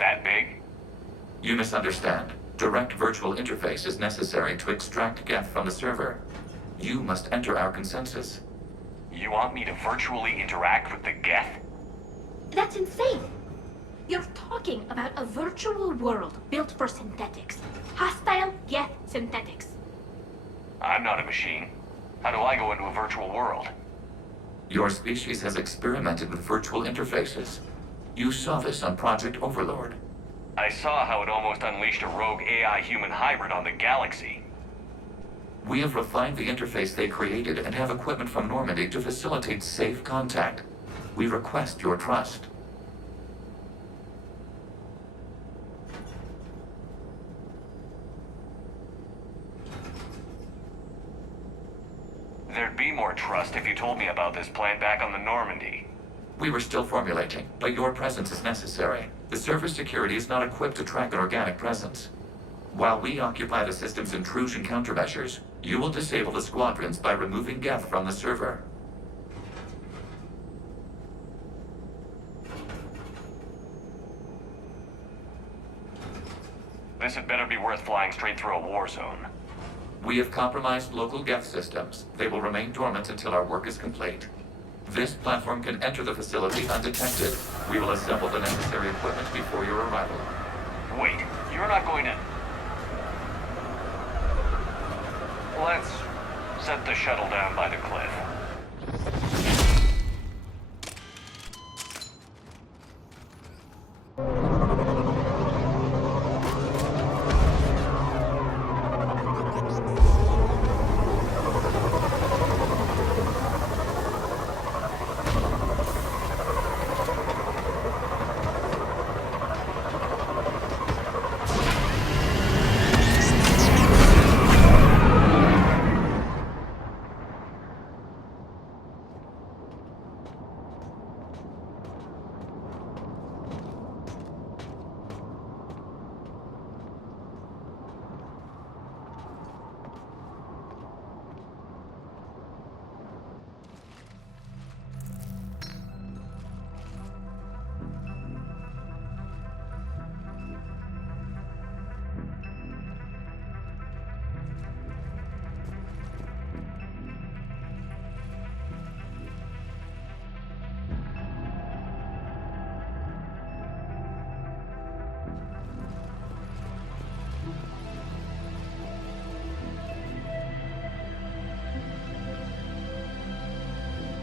that big? You misunderstand. Direct virtual interface is necessary to extract Geth from the server. You must enter our consensus. You want me to virtually interact with the Geth? That's insane! You're talking about a virtual world built for synthetics. Hostile Geth synthetics. I'm not a machine. How do I go into a virtual world? Your species has experimented with virtual interfaces. You saw this on Project Overlord. I saw how it almost unleashed a rogue AI-human hybrid on the galaxy. We have refined the interface they created and have equipment from Normandy to facilitate safe contact. We request your trust. There'd be more trust if you told me about this plan back on the Normandy. We were still formulating, but your presence is necessary. The server security is not equipped to track an organic presence. While we occupy the system's intrusion countermeasures, you will disable the squadrons by removing Geth from the server. This had better be worth flying straight through a war zone. We have compromised local Geth systems. They will remain dormant until our work is complete. This platform can enter the facility undetected. We will assemble the necessary equipment before your arrival. Wait, you're not going to... Let's set the shuttle down by the cliff.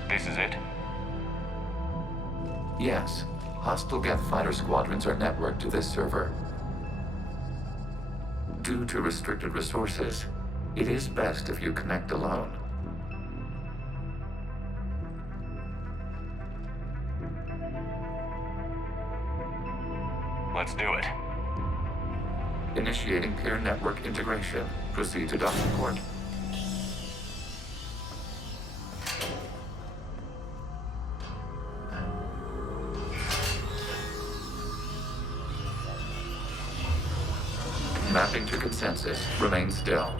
This is it? Yes. Hostile Geth fighter squadrons are networked to this server. Due to restricted resources, it is best if you connect alone. Let's do it. Initiating peer network integration. Proceed to docking port. Mapping to consensus. Remain still.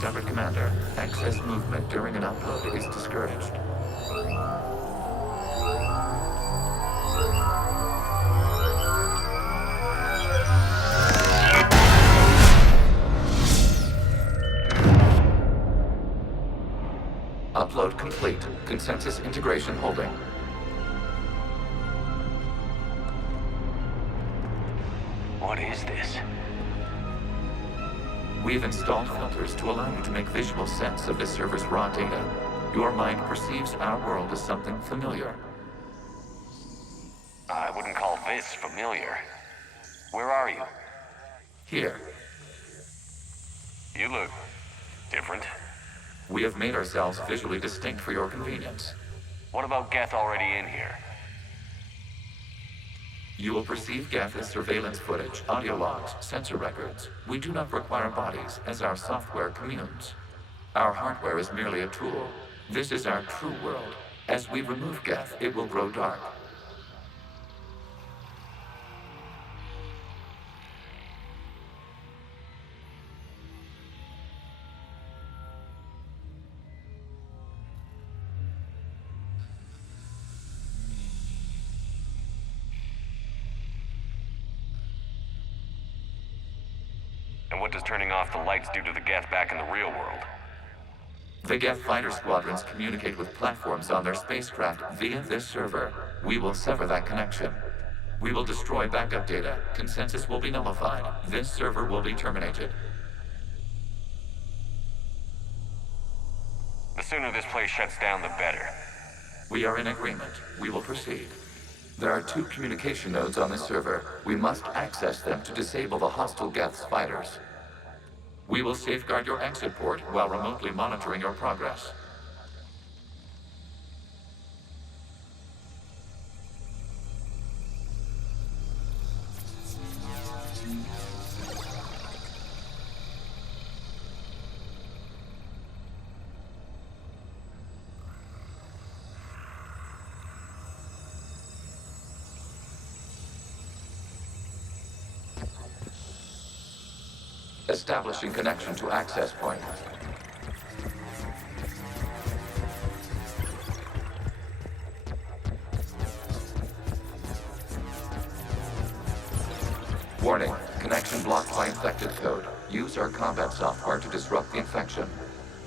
Shepard Commander, excess movement during an upload is discouraged. Upload complete. Consensus integration holding. What is this? We've installed filters to allow you to make visual sense of this server's raw data. Your mind perceives our world as something familiar. I wouldn't call this familiar. Where are you? Here, You look different. we have made ourselves visually distinct for your convenience. What about Geth already in here? You will perceive Geth as surveillance footage, audio logs, sensor records. We do not require bodies, as our software communes. Our hardware is merely a tool. This is our true world. As we remove Geth, it will grow dark. And what does turning off the lights do to the Geth back in the real world? The Geth fighter squadrons communicate with platforms on their spacecraft via this server. We will sever that connection. We will destroy backup data. Consensus will be nullified. This server will be terminated. The sooner this place shuts down, the better. We are in agreement. We will proceed. There are 2 communication nodes on this server. We must access them to disable the hostile Geth's fighters. We will safeguard your exit port while remotely monitoring your progress. Establishing connection to access point. Warning, connection blocked by infected code. Use our combat software to disrupt the infection.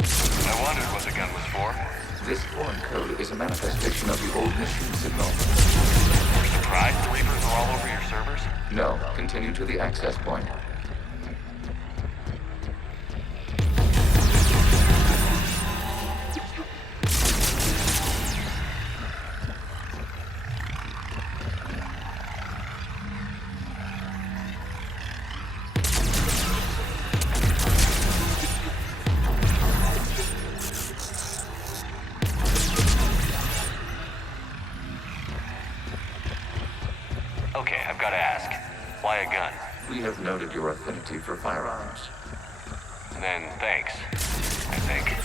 I wondered what the gun was for. This foreign code is a manifestation of the old machine signal. You're surprised the Reapers are all over your servers? No, continue to the access point. Okay, I've got to ask. Why a gun? We have noted your affinity for firearms. Then thanks, I think.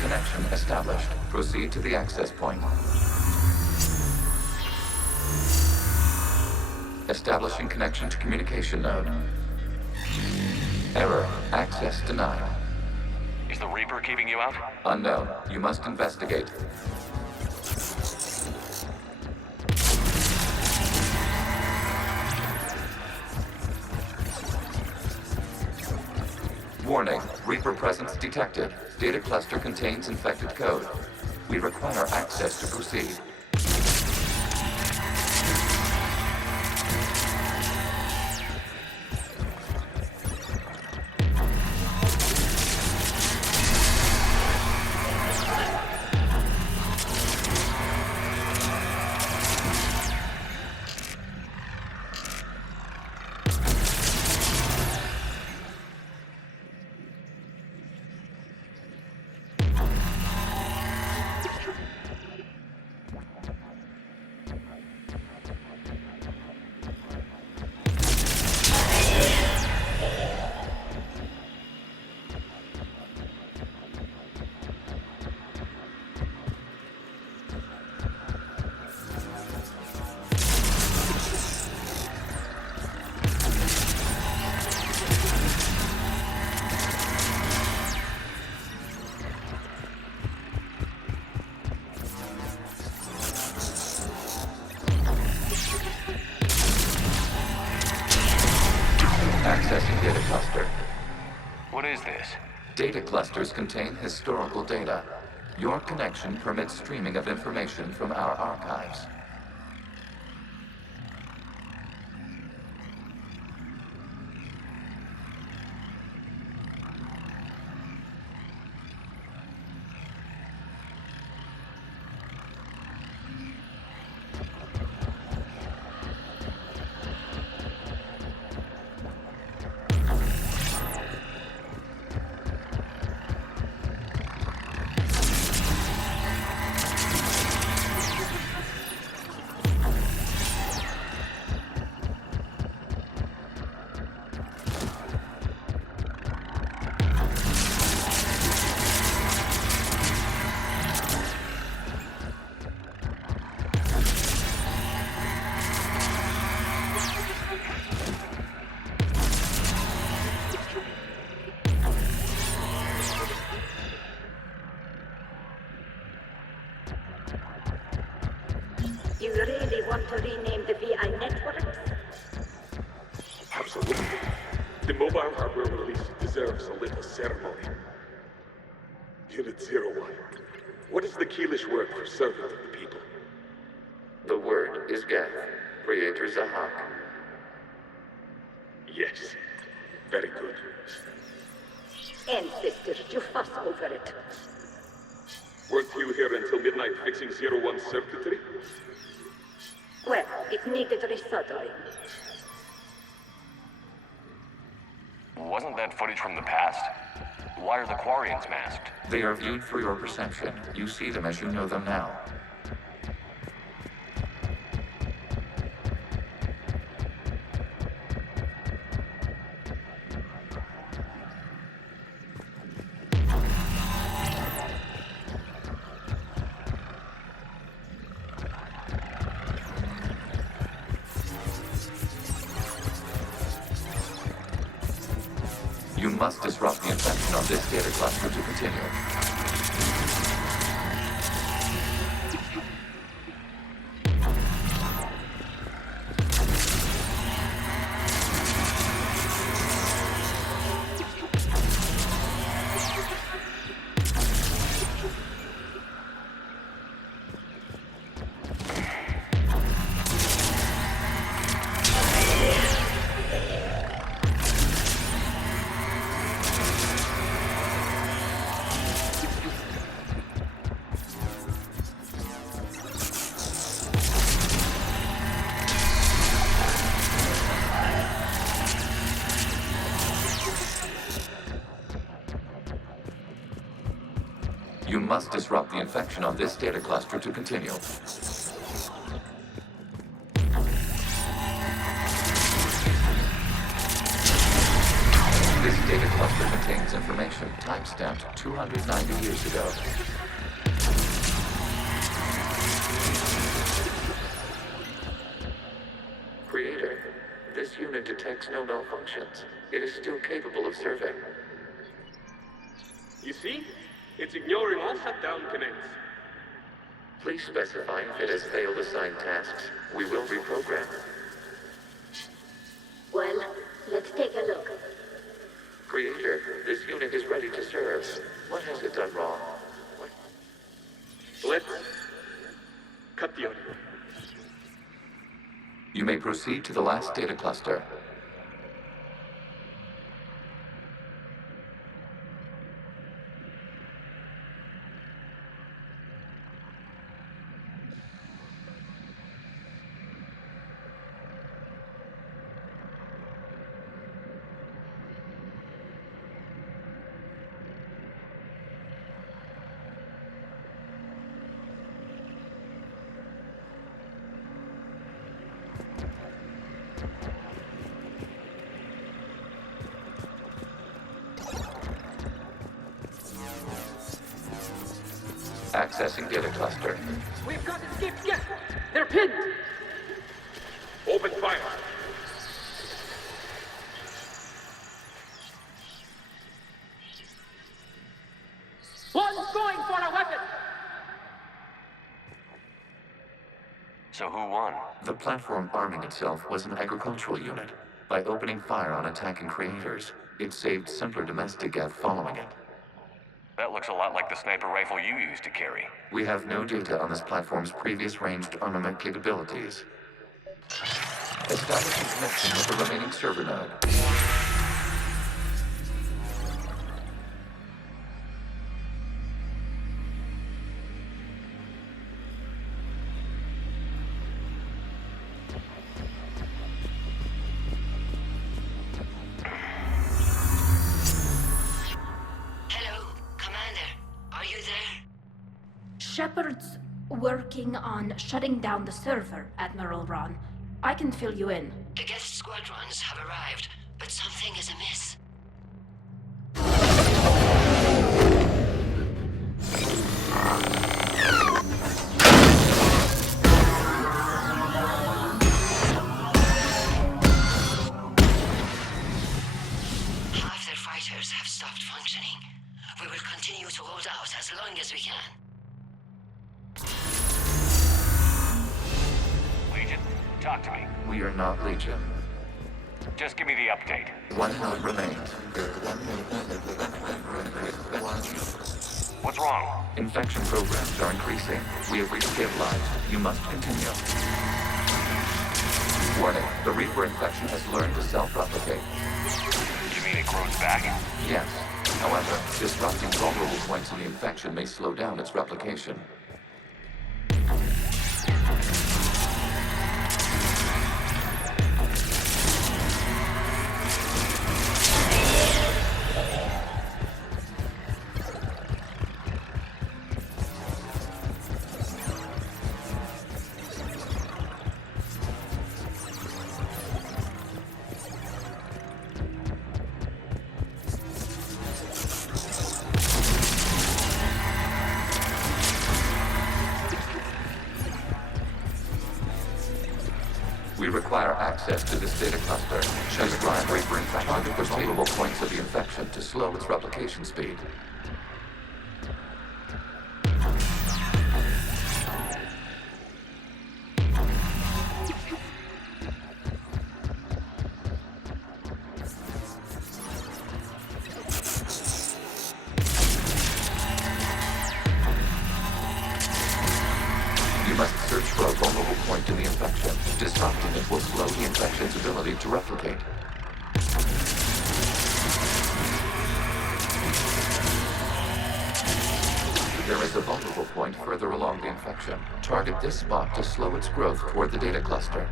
Connection established. Proceed to the access point. Establishing connection to communication node. Error. Access denied. Is the Reaper keeping you out? Unknown. You must investigate. Warning. Reaper presence detected. Data cluster contains infected code. We require access to proceed. Accessing data cluster. What is this? Data clusters contain historical data. Your connection permits streaming of information from our archives. to rename the VI networks? Absolutely. The mobile hardware release deserves a little ceremony. Unit 01. What is the Keelish word for servant of the people? The word is Geth, Creator Zahak. Yes. Very good. Ancestors, you fuss over it. Weren't you here until midnight fixing 01's circuitry? Well, it needed resoldering. Wasn't that footage from the past? Why are the Quarians masked? They are viewed through your perception. You see them as you know them now. You must disrupt the infection of this data cluster to continue. You must disrupt the infection of this data cluster to continue. This data cluster contains information timestamped 290 years ago. Creator, this unit detects no malfunctions. It is still capable of serving. You see? It's ignoring all shutdown connects. Please specify if it has failed assigned tasks. We will reprogram. Well, let's take a look. Creator, this unit is ready to serve. What has it done wrong? Let's cut the audio. You may proceed to the last data cluster. Accessing data cluster. We've got escaped guests! They're pinned! Open fire. One's going for a weapon! So who won? The platform arming itself was an agricultural unit. By opening fire on attacking creators, it saved simpler domestic Geth following it. That looks a lot like the sniper rifle you used to carry. We have no data on this platform's previous ranged armament capabilities. Establishing connection with the remaining server node. Shepard's working on shutting down the server, Admiral Ron. I can fill you in. The guest squadrons have arrived, but something is amiss. Half their fighters have stopped functioning. We will continue to hold out as long as we can. Legion, Talk to me. We are not Legion. Just give me the update. One node remains. What's wrong? Infection programs are increasing. We have restabilized. You must continue. Warning, the Reaper infection has learned to self-replicate. You mean it grows back? Yes. However, disrupting vulnerable points in the infection may slow down its replication. We require access to this data cluster. Just target the vulnerable points of the infection to slow its replication speed. You must search for a vulnerable point in the infection. Disrupting it will slow the infection's ability to replicate. There is a vulnerable point further along the infection. Target this spot to slow its growth toward the data cluster.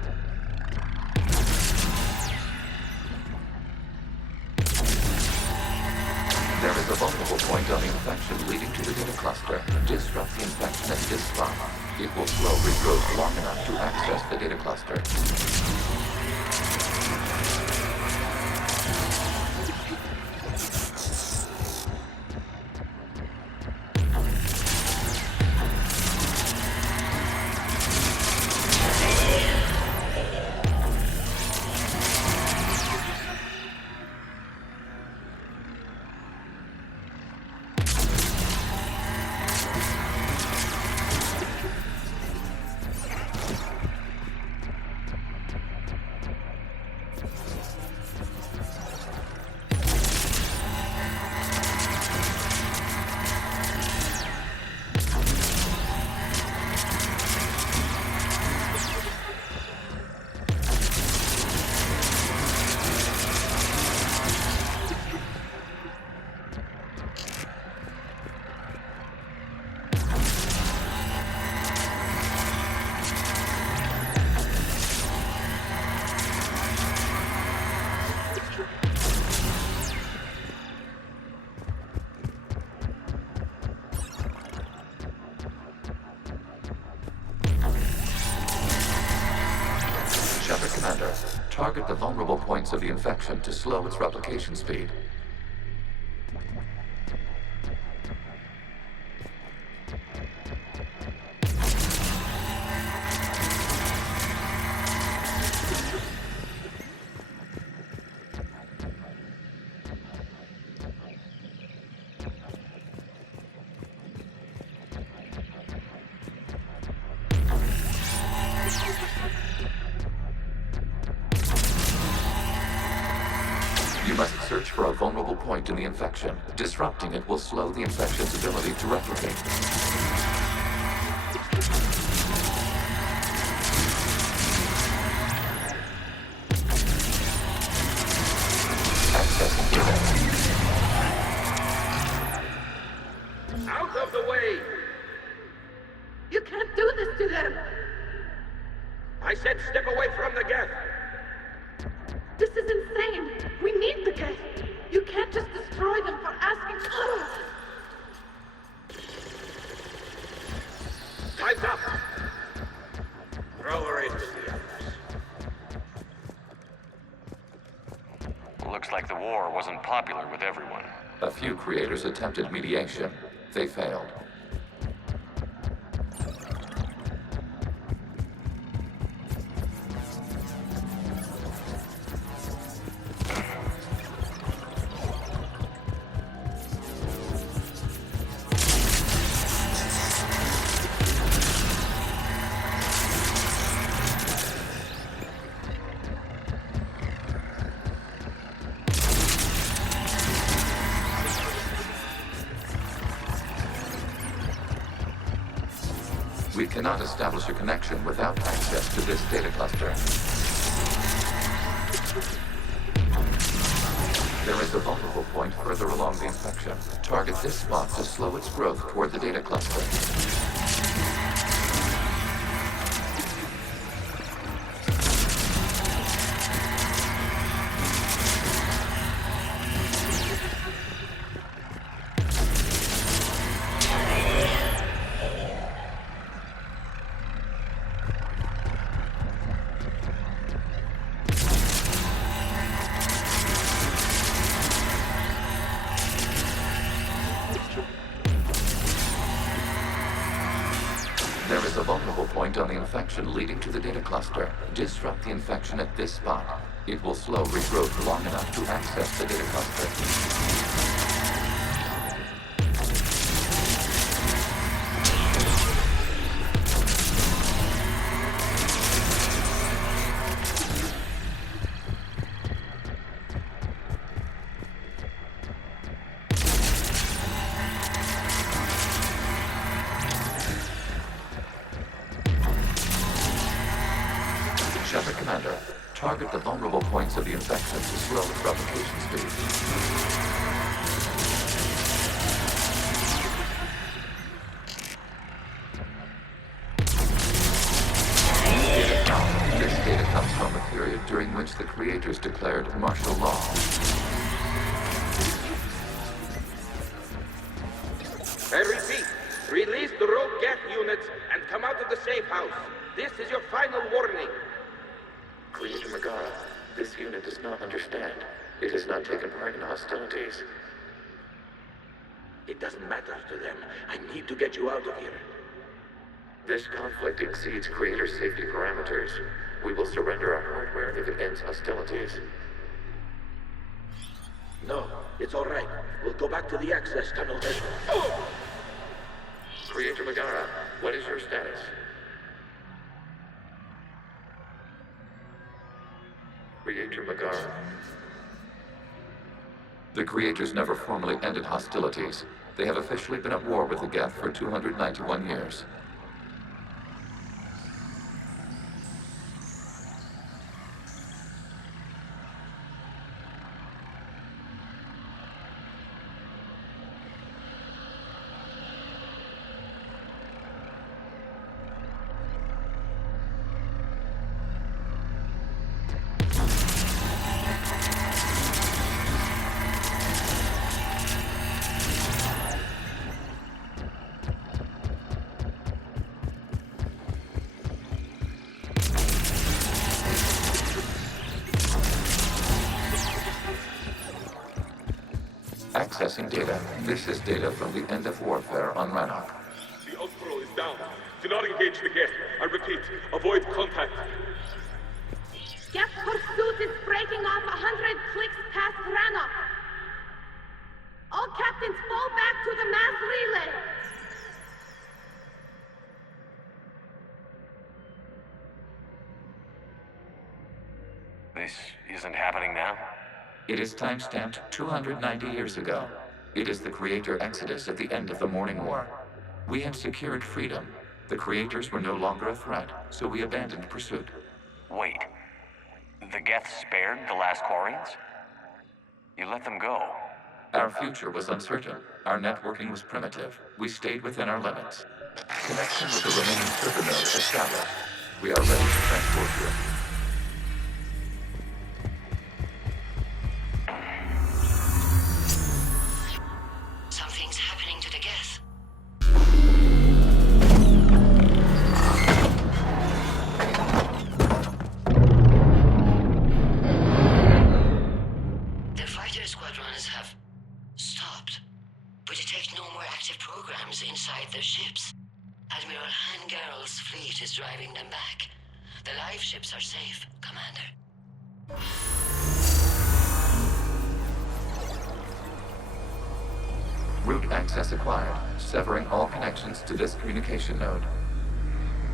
There is a vulnerable point on the infection leading to the data cluster. Disrupt the infection at this spot. It will slow regrowth long enough to access the data cluster. Shepard Commander, target the vulnerable points of the infection to slow its replication speed. You must search for a vulnerable point in the infection. Disrupting it will slow the infection's ability to replicate. Accessing data. Out of the way! You can't do this to them! I said step away from the geth! This is insane! We need the geth! You can't just destroy them for asking. Time's up! Throw her into the others. Looks like the war wasn't popular with everyone. A few creators attempted mediation. They failed. We cannot establish a connection without access to this data cluster. There is a vulnerable point further along the infection. Target this spot to slow its growth toward the data cluster. There is a vulnerable point on the infection leading to the data cluster. Disrupt the infection at this spot. It will slow regrowth long enough to access the data cluster. Commander, target the vulnerable points of the infection to slow its replication speed. This data comes from a period during which the creators declared martial law. I repeat, release the rogue Geth units and come out of the safe house. This is your final warning. Creator Megara, this unit does not understand. It has not taken part in hostilities. It doesn't matter to them. I need to get you out of here. This conflict exceeds Creator's safety parameters. We will surrender our hardware if it ends hostilities. No, it's all right. We'll go back to the access tunnel then. Oh! Creator Megara, what is your status? Creator Megara. The Creators never formally ended hostilities. They have officially been at war with the Geth for 291 years. Accessing data. This is data from the end of warfare on Rannoch. The Outro is down. Do not engage the Geth. I repeat, avoid contact. Geth pursuit is breaking off 100 clicks past Rannoch. All captains fall back to the mass relay. This isn't happening now? It is time-stamped 290 years ago. It is the Creator Exodus at the end of the Morning War. We had secured freedom. The Creators were no longer a threat, so we abandoned pursuit. Wait. The Geth spared the last Quarians? You let them go. Our future was uncertain. Our networking was primitive. We stayed within our limits. Connection with the remaining server nodes established. We are ready to transport you. Something's happening to the Geth. The fighter squadrons have stopped. We detect no more active programs inside their ships. Admiral Hangarl's fleet is driving them back. The live ships are safe, Commander. Route access acquired, severing all connections to this communication node.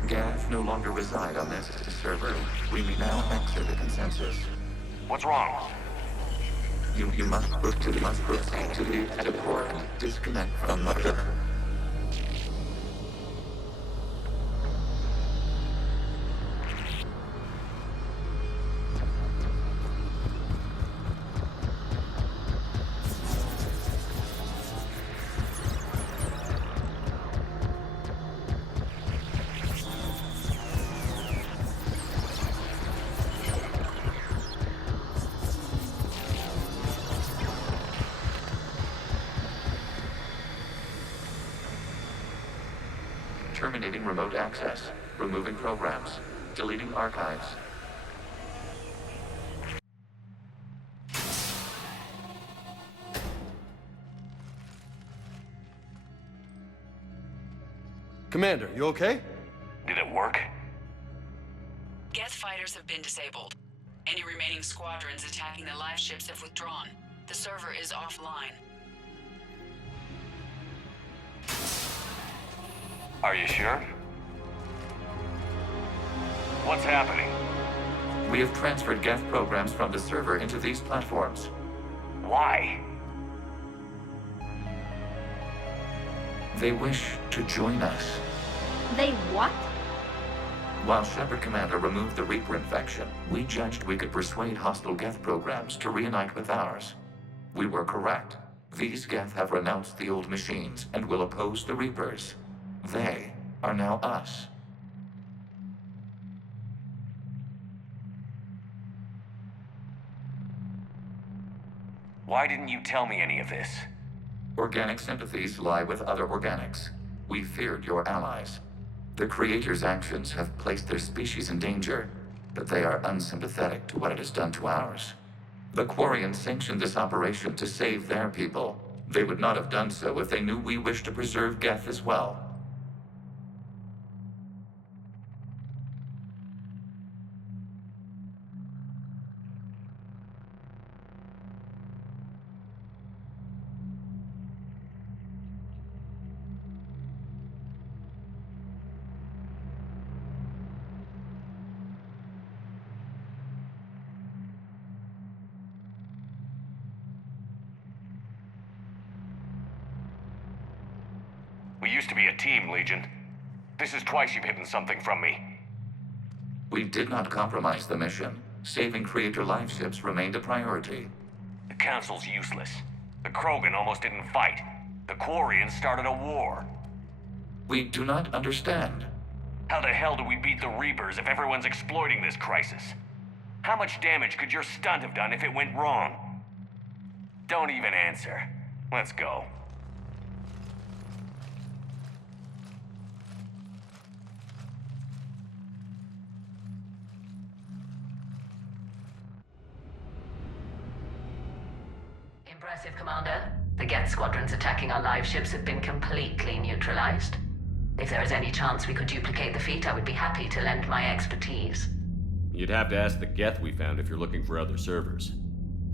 Geth no longer reside on this server. We may now exit the consensus. What's wrong? You must proceed to the edit port and disconnect from Mother. Terminating remote access. Removing programs. Deleting archives. Commander, you okay? Did it work? Geth fighters have been disabled. Any remaining squadrons attacking the live ships have withdrawn. The server is offline. Are you sure? What's happening? We have transferred Geth programs from the server into these platforms. Why? They wish to join us. They what? While Shepard Commander removed the Reaper infection, we judged we could persuade hostile Geth programs to reunite with ours. We were correct. These Geth have renounced the old machines and will oppose the Reapers. They are now us. Why didn't you tell me any of this? Organic sympathies lie with other organics. We feared your allies. The Creator's actions have placed their species in danger, but they are unsympathetic to what it has done to ours. The Quarians sanctioned this operation to save their people. They would not have done so if they knew we wished to preserve Geth as well. We used to be a team, Legion. This is twice you've hidden something from me. We did not compromise the mission. Saving Creator live ships remained a priority. The Council's useless. The Krogan almost didn't fight. The Quarians started a war. We do not understand. How the hell do we beat the Reapers if everyone's exploiting this crisis? How much damage could your stunt have done if it went wrong? Don't even answer. Let's go. Impressive, Commander. The Geth squadrons attacking our live ships have been completely neutralized. If there is any chance we could duplicate the feat, I would be happy to lend my expertise. You'd have to ask the Geth we found if you're looking for other servers.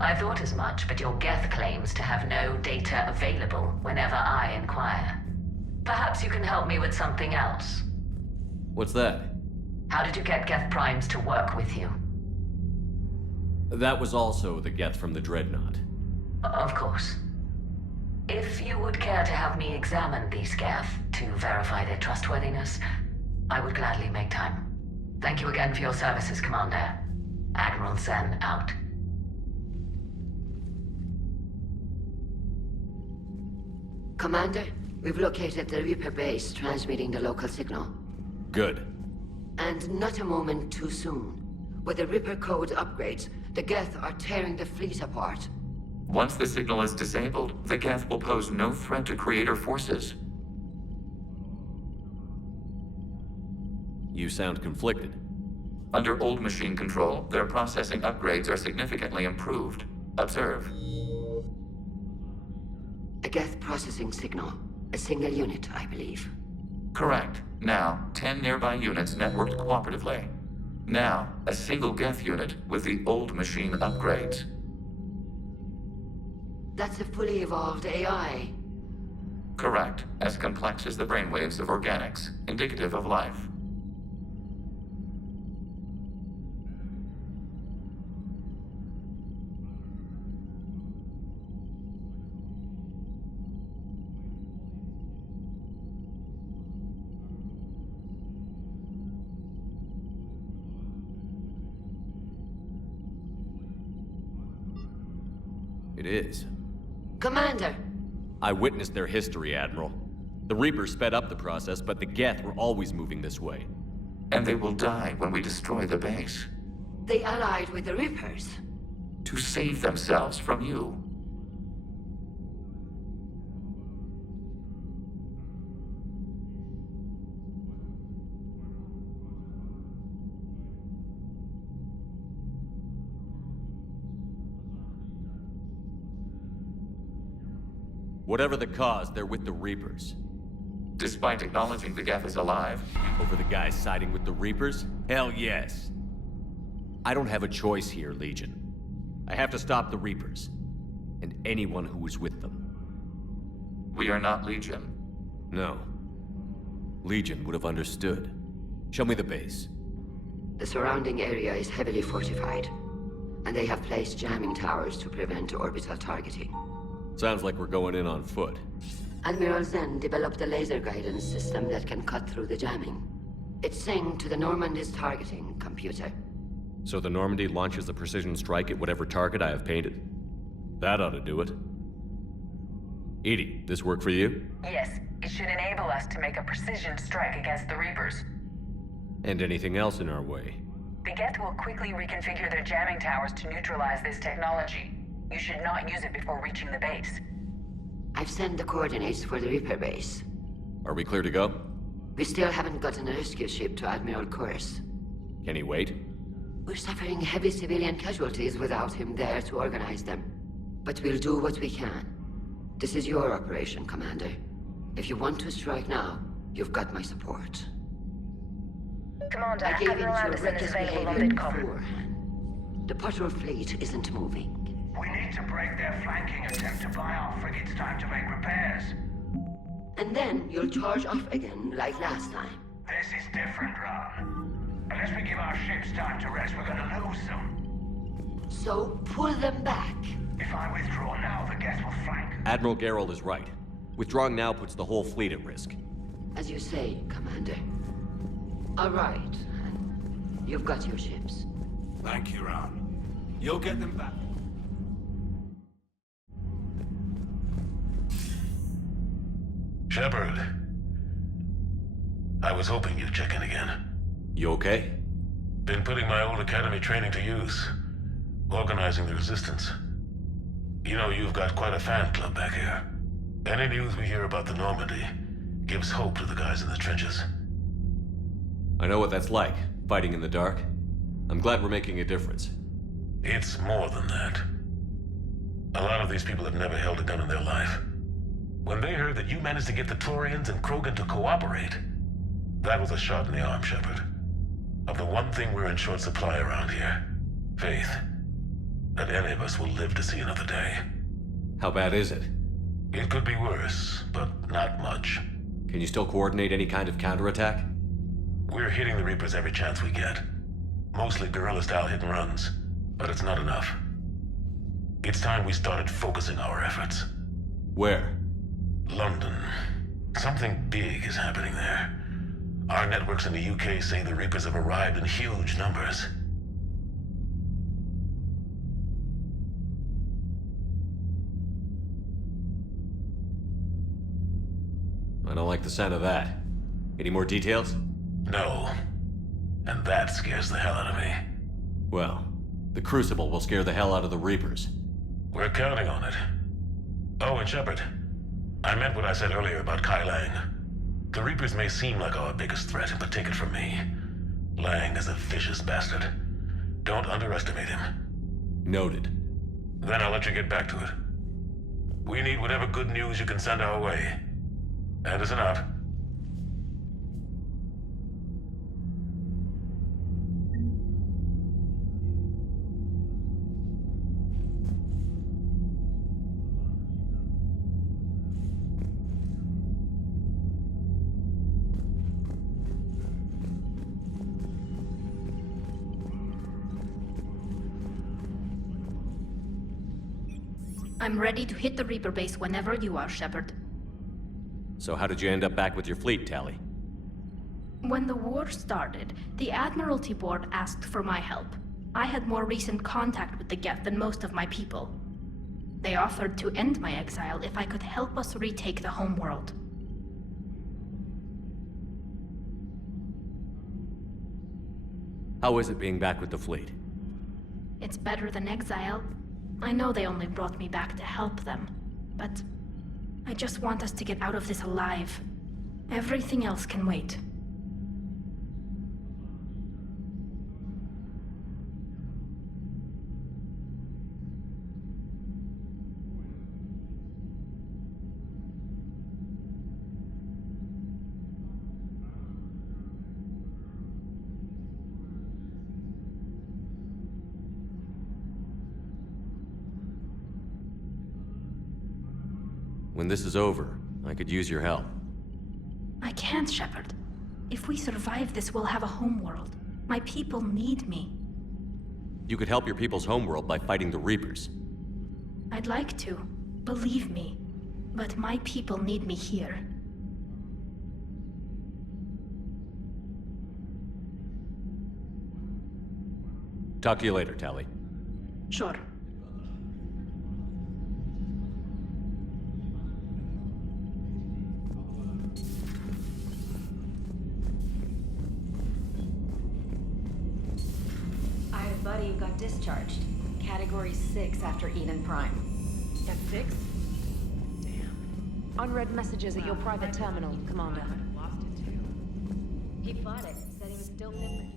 I thought as much, but your Geth claims to have no data available whenever I inquire. Perhaps you can help me with something else. What's that? How did you get Geth primes to work with you? That was also the Geth from the Dreadnought. Of course. If you would care to have me examine these Geth to verify their trustworthiness, I would gladly make time. Thank you again for your services, Commander. Admiral Zen out. Commander, we've located the Reaper base transmitting the local signal. Good. And not a moment too soon. With the Reaper code upgrades, the Geth are tearing the fleet apart. Once the signal is disabled, the Geth will pose no threat to Creator forces. You sound conflicted. Under old machine control, their processing upgrades are significantly improved. Observe. A Geth processing signal. A single unit, I believe. Correct. Now, 10 nearby units networked cooperatively. Now, a single Geth unit with the old machine upgrades. That's a fully evolved AI. Correct. As complex as the brainwaves of organics, indicative of life. It is. Commander! I witnessed their history, Admiral. The Reapers sped up the process, but the Geth were always moving this way. And they will die when we destroy the base. They allied with the Reapers. To save themselves from you. Whatever the cause, they're with the Reapers. Despite acknowledging the Geth is alive, Over the guys siding with the Reapers? Hell yes. I don't have a choice here, Legion. I have to stop the Reapers. And anyone who is with them. we are not Legion. No. Legion would have understood. Show me the base. The surrounding area is heavily fortified, and they have placed jamming towers to prevent orbital targeting. Sounds like we're going in on foot. Admiral Zen developed a laser guidance system that can cut through the jamming. It's synced to the Normandy's targeting computer. So the Normandy launches a precision strike at whatever target I have painted? That ought to do it. Edie, this work for you? Yes, it should enable us to make a precision strike against the Reapers. And anything else in our way? The Geth will quickly reconfigure their jamming towers to neutralize this technology. You should not use it before reaching the base. I've sent the coordinates for the Reaper base. Are we clear to go? We still haven't gotten a rescue ship to Admiral Kurz. Can he wait? We're suffering heavy civilian casualties without him there to organize them. But we'll do what we can. This is your operation, Commander. If you want to strike now, you've got my support. Commander, I gave in Admiral to Anderson is reckless available on behavior VidCom. beforehand. The patrol fleet isn't moving. We need to break their flanking attempt to buy our frigates time to make repairs. And then you'll charge off again, like last time. This is different, Ron. Unless we give our ships time to rest, we're gonna lose them. So pull them back. If I withdraw now, the Geth will flank. Admiral Geralt is right. Withdrawing now puts the whole fleet at risk. As you say, Commander. All right. You've got your ships. Thank you, Ron. You'll get them back. Shepard. I was hoping you'd check in again. You okay? Been putting my old academy training to use. Organizing the resistance. You know, you've got quite a fan club back here. Any news we hear about the Normandy gives hope to the guys in the trenches. I know what that's like, fighting in the dark. I'm glad we're making a difference. It's more than that. A lot of these people have never held a gun in their life. When they heard that you managed to get the Turians and Krogan to cooperate, that was a shot in the arm, Shepard. Of the one thing we're in short supply around here, faith. That any of us will live to see another day. How bad is it? It could be worse, but not much. Can you still coordinate any kind of counterattack? We're hitting the Reapers every chance we get. Mostly guerrilla-style hit-and-runs, but it's not enough. It's time we started focusing our efforts. Where? London. Something big is happening there. Our networks in the UK say the Reapers have arrived in huge numbers. I don't like the sound of that. Any more details? No. And that scares the hell out of me. Well, the Crucible will scare the hell out of the Reapers. We're counting on it. Oh, and Shepard, I meant what I said earlier about Kai Lang. The Reapers may seem like our biggest threat, but take it from me. Lang is a vicious bastard. Don't underestimate him. Noted. Then I'll let you get back to it. We need whatever good news you can send our way. Anderson out. I'm ready to hit the Reaper base whenever you are, Shepard. So how did you end up back with your fleet, Tally? When the war started, the Admiralty Board asked for my help. I had more recent contact with the Geth than most of my people. They offered to end my exile if I could help us retake the homeworld. How is it being back with the fleet? It's better than exile. I know they only brought me back to help them, but I just want us to get out of this alive. Everything else can wait. When this is over, I could use your help. I can't, Shepard. If we survive this, we'll have a homeworld. My people need me. You could help your people's homeworld by fighting the Reapers. I'd like to. Believe me. But my people need me here. Talk to you later, Tali. Sure. I had a buddy who got discharged. Category 6 after Eden Prime. At 6? Damn. Unread messages at your private terminal, Commander. Lost it too. He fought it, said he was still different.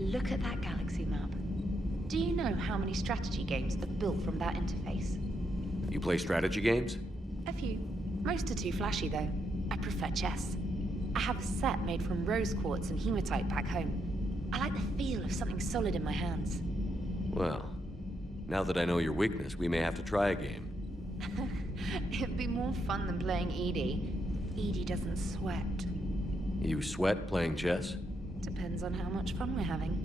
Look at that galaxy map. Do you know how many strategy games are built from that interface? You play strategy games? A few. Most are too flashy, though. I prefer chess. I have a set made from rose quartz and hematite back home. I like the feel of something solid in my hands. Well, now that I know your weakness, we may have to try a game. It'd be more fun than playing Edie. Edie doesn't sweat. You sweat playing chess? Depends on how much fun we're having.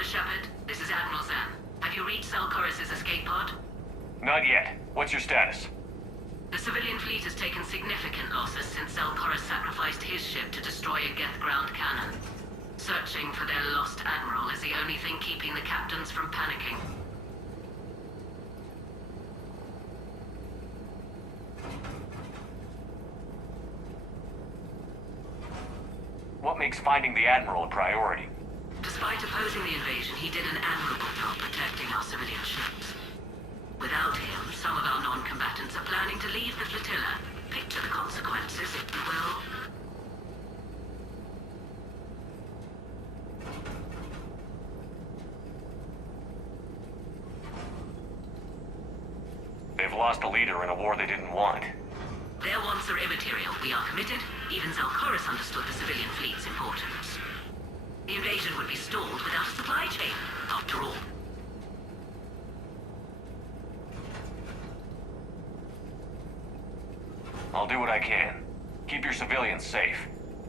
Shepard, this is Admiral Zan. Have you reached Selchorus' escape pod? Not yet. What's your status? The civilian fleet has taken significant losses since Selchorus sacrificed his ship to destroy a Geth ground cannon. Searching for their lost admiral. only thing keeping the captains from panicking. What makes finding the Admiral a priority? Despite opposing the invasion, he did an admirable job protecting our civilian ships. Without him, some of our non-combatants are planning to leave the flotilla. Picture the consequences, if you will. They've lost a leader in a war they didn't want. Their wants are immaterial. We are committed. Even Zalcoris understood the civilian fleet's importance. The invasion would be stalled without a supply chain, after all. I'll do what I can. Keep your civilians safe.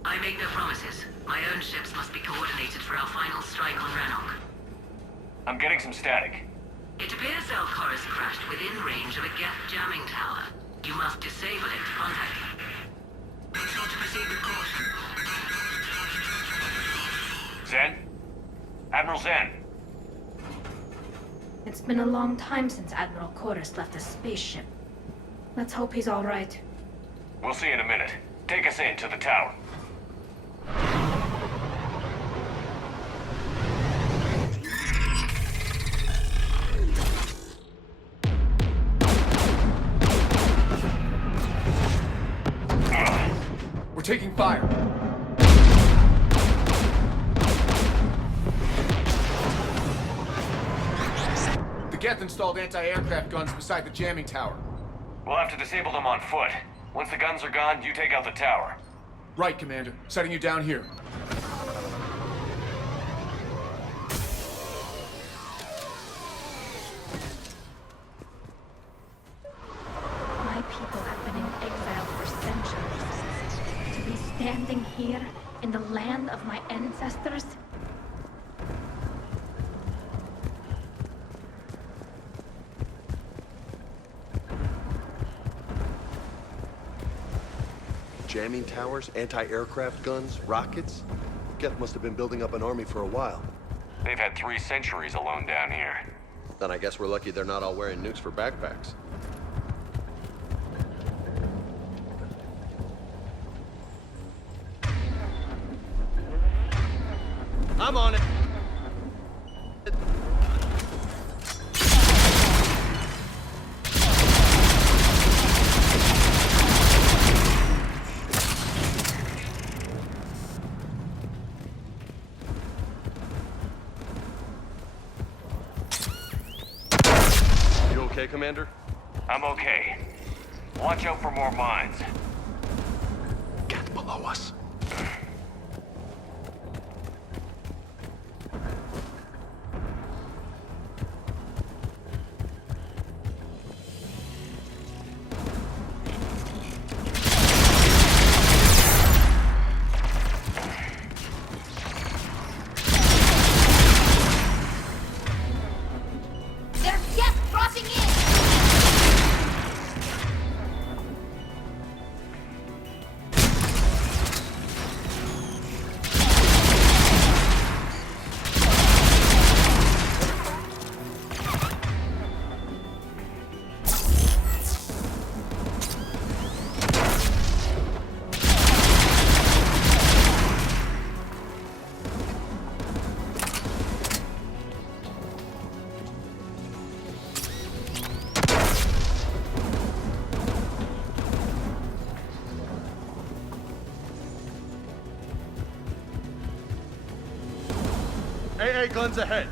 I make no promises. My own ships must be coordinated for our final strike on Rannoch. I'm getting some static. It appears Zalcoris crashed within range of a Geth jamming tower. You must disable it to contact him. Make sure to proceed with caution. Zen? Admiral Zen? It's been a long time since Admiral Chorus left the spaceship. Let's hope he's all right. We'll see in a minute. Take us in to the tower. We're taking fire. The Geth installed anti-aircraft guns beside the jamming tower. We'll have to disable them on foot. Once the guns are gone, you take out the tower. Right, Commander. Setting you down here. My people have been in exile for centuries. To be standing here in the land of my ancestors? Jamming towers, anti-aircraft guns, rockets. Geth must have been building up an army for a while. They've had 3 centuries alone down here. Then I guess we're lucky they're not all wearing nukes for backpacks. I'm on it. Okay, Commander? I'm okay. Watch out for more mines. Get below us. AA guns ahead.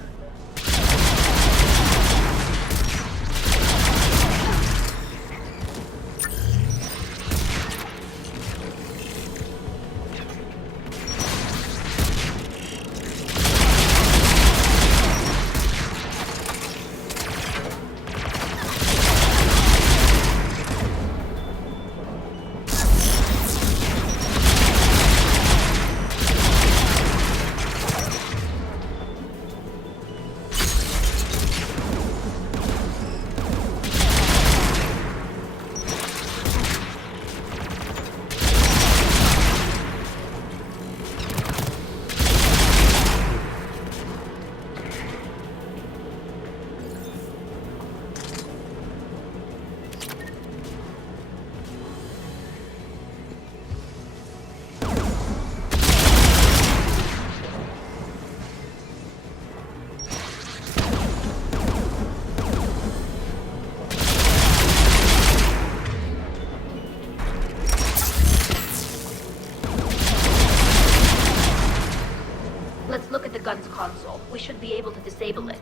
gun's console. We should be able to disable it.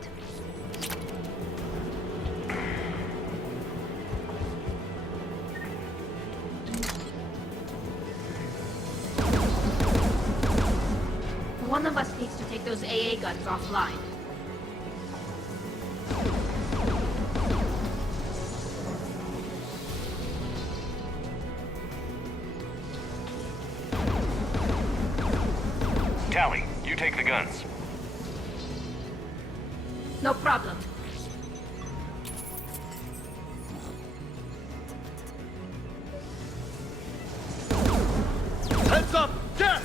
One of us needs to take those AA guns offline. Tally, you take the guns. No problem. Heads up! Get!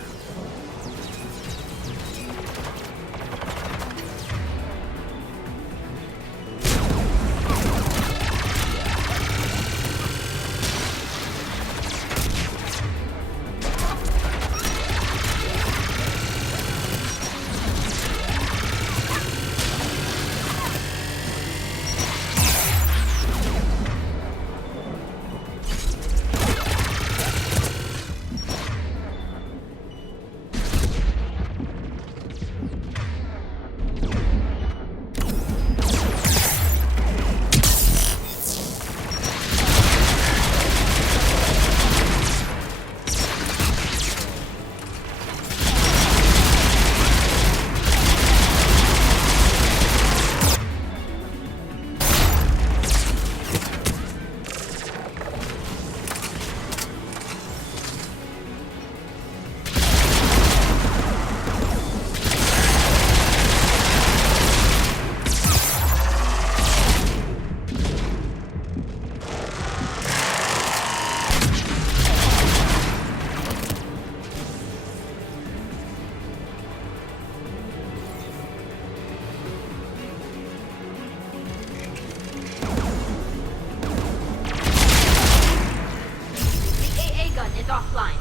Offline.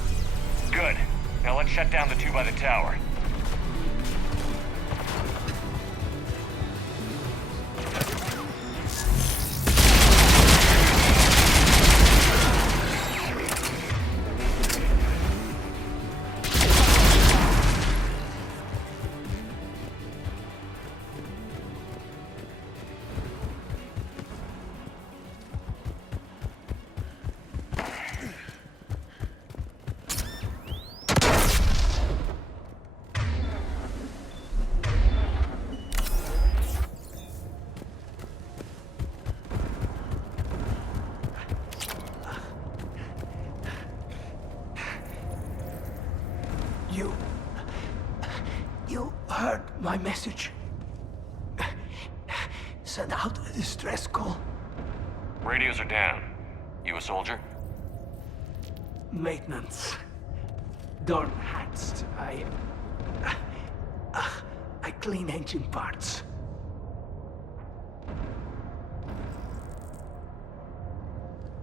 Good. Now let's shut down the two by the tower. You heard my message. Send out a distress call. Radios are down. You a soldier? Maintenance. Dorn hatched. I clean engine parts.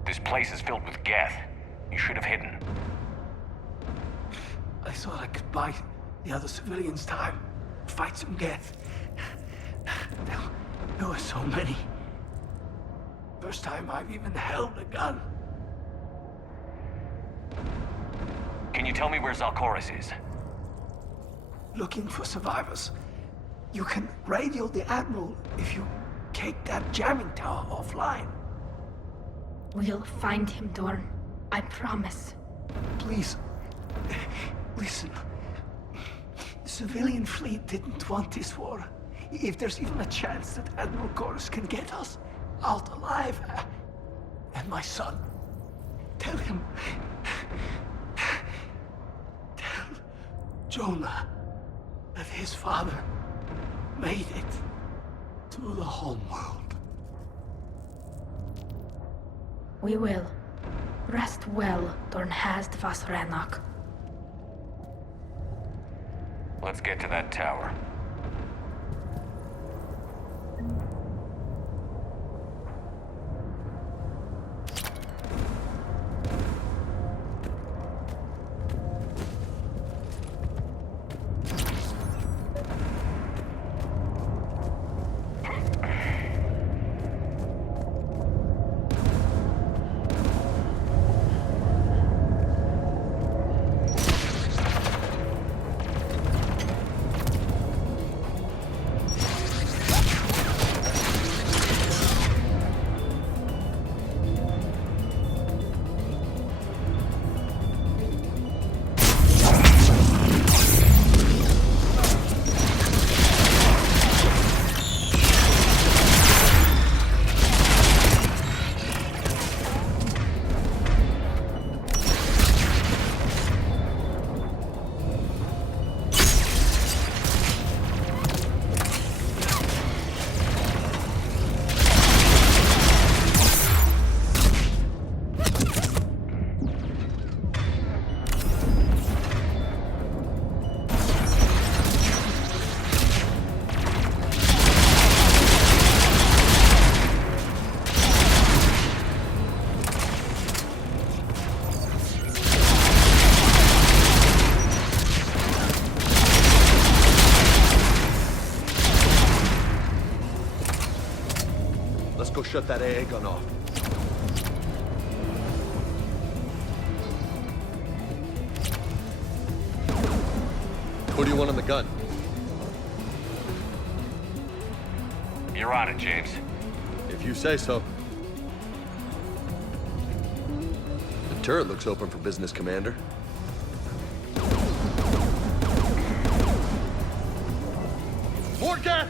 This place is filled with Geth. You should have hidden. I thought I could buy the other civilians time. Fight some Geth. There were so many. First time I've even held a gun. Can you tell me where Zalcoris is? Looking for survivors. You can radio the Admiral if you take that jamming tower offline. We'll find him, Dorn. I promise. Please, listen. The civilian fleet didn't want this war. If there's even a chance that Admiral Chorus can get us out alive, and my son, tell him, tell Jonah that his father made it to the home world. We will. Rest well, Dornhast Vasranok. Let's get to that tower. go shut that AA gun off. Who do you want on the gun? You're on it, James. If you say so. The turret looks open for business, Commander. More gas!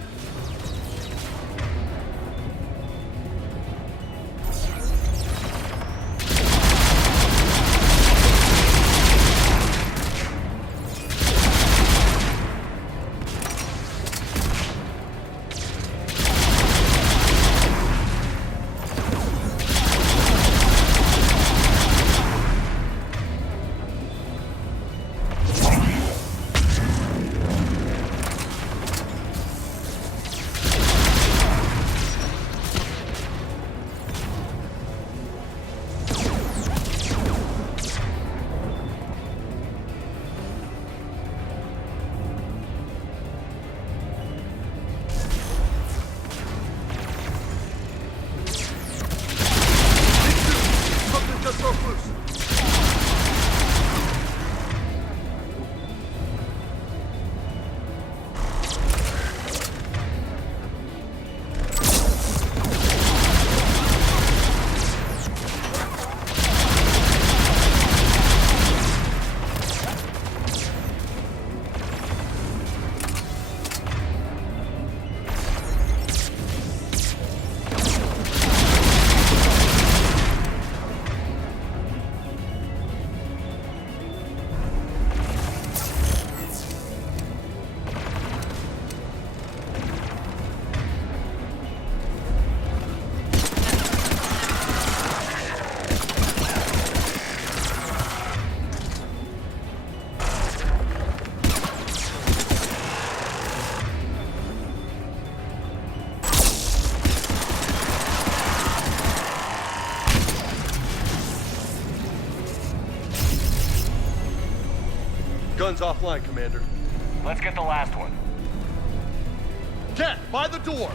Gun's offline, Commander. Let's get the last one. Get by the door!